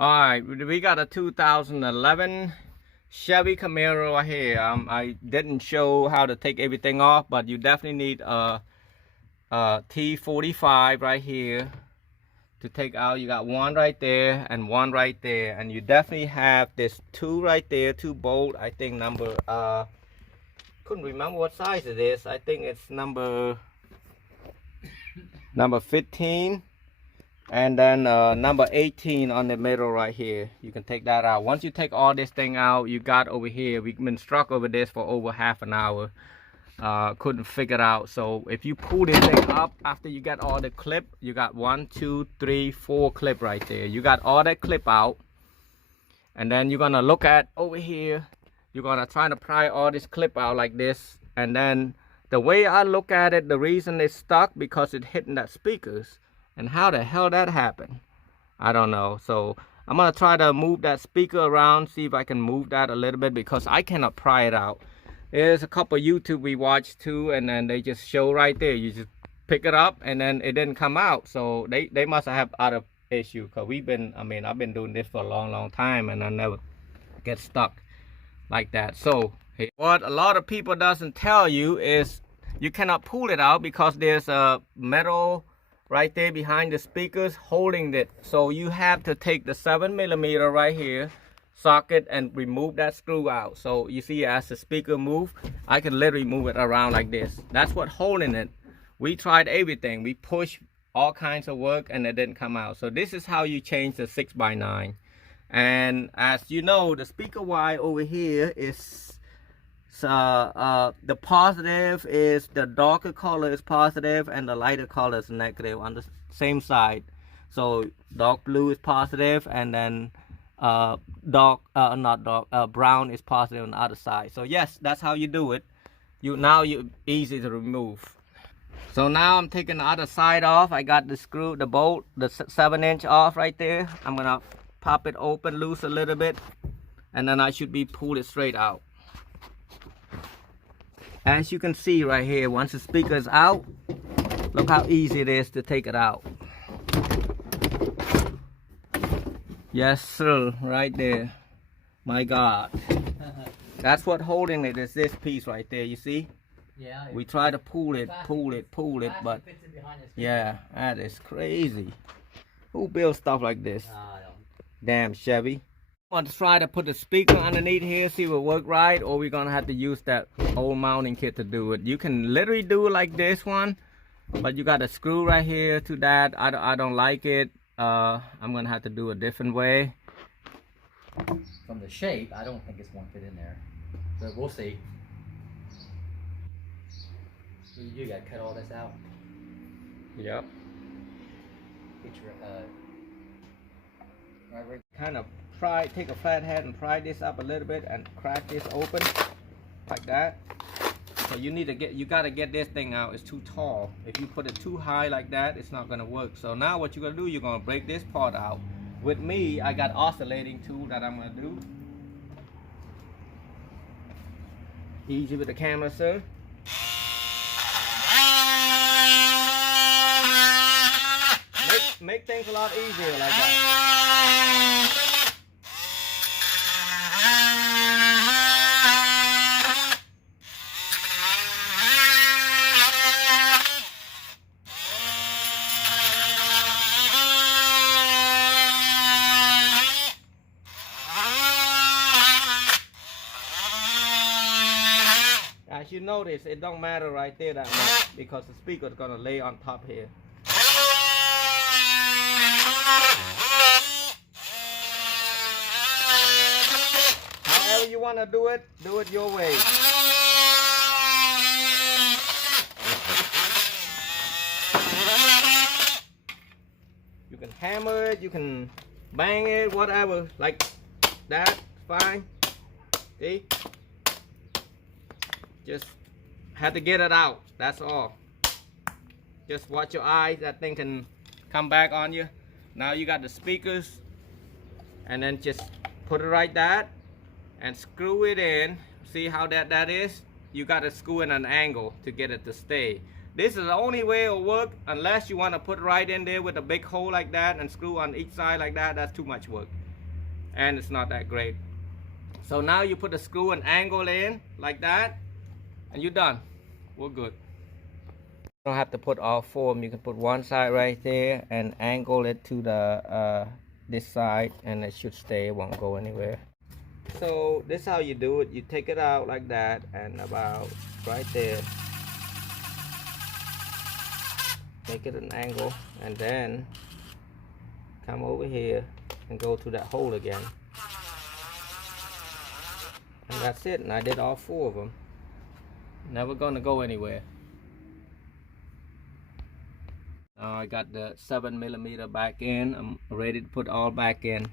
Alright, we got a 2011 Chevy Camaro right here. I didn't show how to take everything off, but you definitely need a T45 right here to take out. You got one right there and one right there, and you definitely have this two right there, two bolt. I think number couldn't remember what size it is. I think it's number 15. And then number 18 on the middle right here. You can take that out. Once you take all this thing out, you got over here, we've been stuck over this for over half an hour. Couldn't figure it out. So if you pull this thing up after you got all the clip, you got 1 2 3 4 clip right there. You got all that clip out, and then you're gonna look at over here. You're gonna try to pry all this clip out like this, and then the way I look at it, the reason it's stuck because it hitting that speakers. And how the hell that happened, I don't know. So I'm gonna try to move that speaker around, see if I can move that a little bit, because I cannot pry it out. There's a couple of YouTube we watched too, and then they just show right there, you just pick it up and then it didn't come out. So they must have other issue, because I've been doing this for a long time and I never get stuck like that. So what a lot of people doesn't tell you is you cannot pull it out because there's a metal right there behind the speakers holding it. So you have to take the 7mm right here socket and remove that screw out. So you see, as the speaker move, I can literally move it around like this. That's what holding it. We tried everything, we pushed all kinds of work and it didn't come out. So this is how you change the 6x9. And as you know, the speaker wire over here is the positive is, the darker color is positive and the lighter color is negative on the same side. So dark blue is positive, and then brown is positive on the other side. So yes, that's how you do it. You're easy to remove. So now I'm taking the other side off. I got the screw, the bolt, the 7-inch off right there. I'm gonna pop it open loose a little bit, and then I should be pulled it straight out. As you can see right here, once the speaker is out, look how easy it is to take it out. Yes sir, right there. My God. That's what holding it, is this piece right there, you see? Yeah. We try to pull it, but yeah, that is crazy. Who builds stuff like this? Damn Chevy. I want to try to put the speaker underneath here, see if it work right, or we're gonna have to use that old mounting kit to do it. You can literally do it like this one, but you got a screw right here to that. I don't like it. I'm gonna have to do a different way. From the shape, I don't think it's one fit in there, but we'll see. You gotta cut all this out. Yep. Get your right. Kind of take a flat head and pry this up a little bit and crack this open like that. So you gotta get this thing out. It's too tall. If you put it too high like that, it's not gonna work. So now what you're gonna do, you're gonna break this part out. With me, I got oscillating tool that I'm gonna do. Easy with the camera, sir. Make things a lot easier like that. As you notice, it don't matter right there that much because the speaker is gonna lay on top here. However you want to do it your way. You can hammer it, you can bang it, whatever, like that, fine. See? Just have to get it out, that's all. Just watch your eyes, that thing can come back on you. Now you got the speakers, and then just put it right that and screw it in. See how that is? You got to screw in an angle to get it to stay. This is the only way it'll work, unless you want to put right in there with a big hole like that and screw on each side like that. That's too much work. and it's not that great. So now you put the screw and angle in like that, and you're done. We're good. You don't have to put all 4 of them. You can put one side right there and angle it to the this side, and it should stay. It won't go anywhere. So this is how you do it. You take it out like that, and about right there, make it an angle, and then come over here and go to that hole again. And that's it. And I did all 4 of them. Never gonna go anywhere. I got the 7mm back in. I'm ready to put all back in.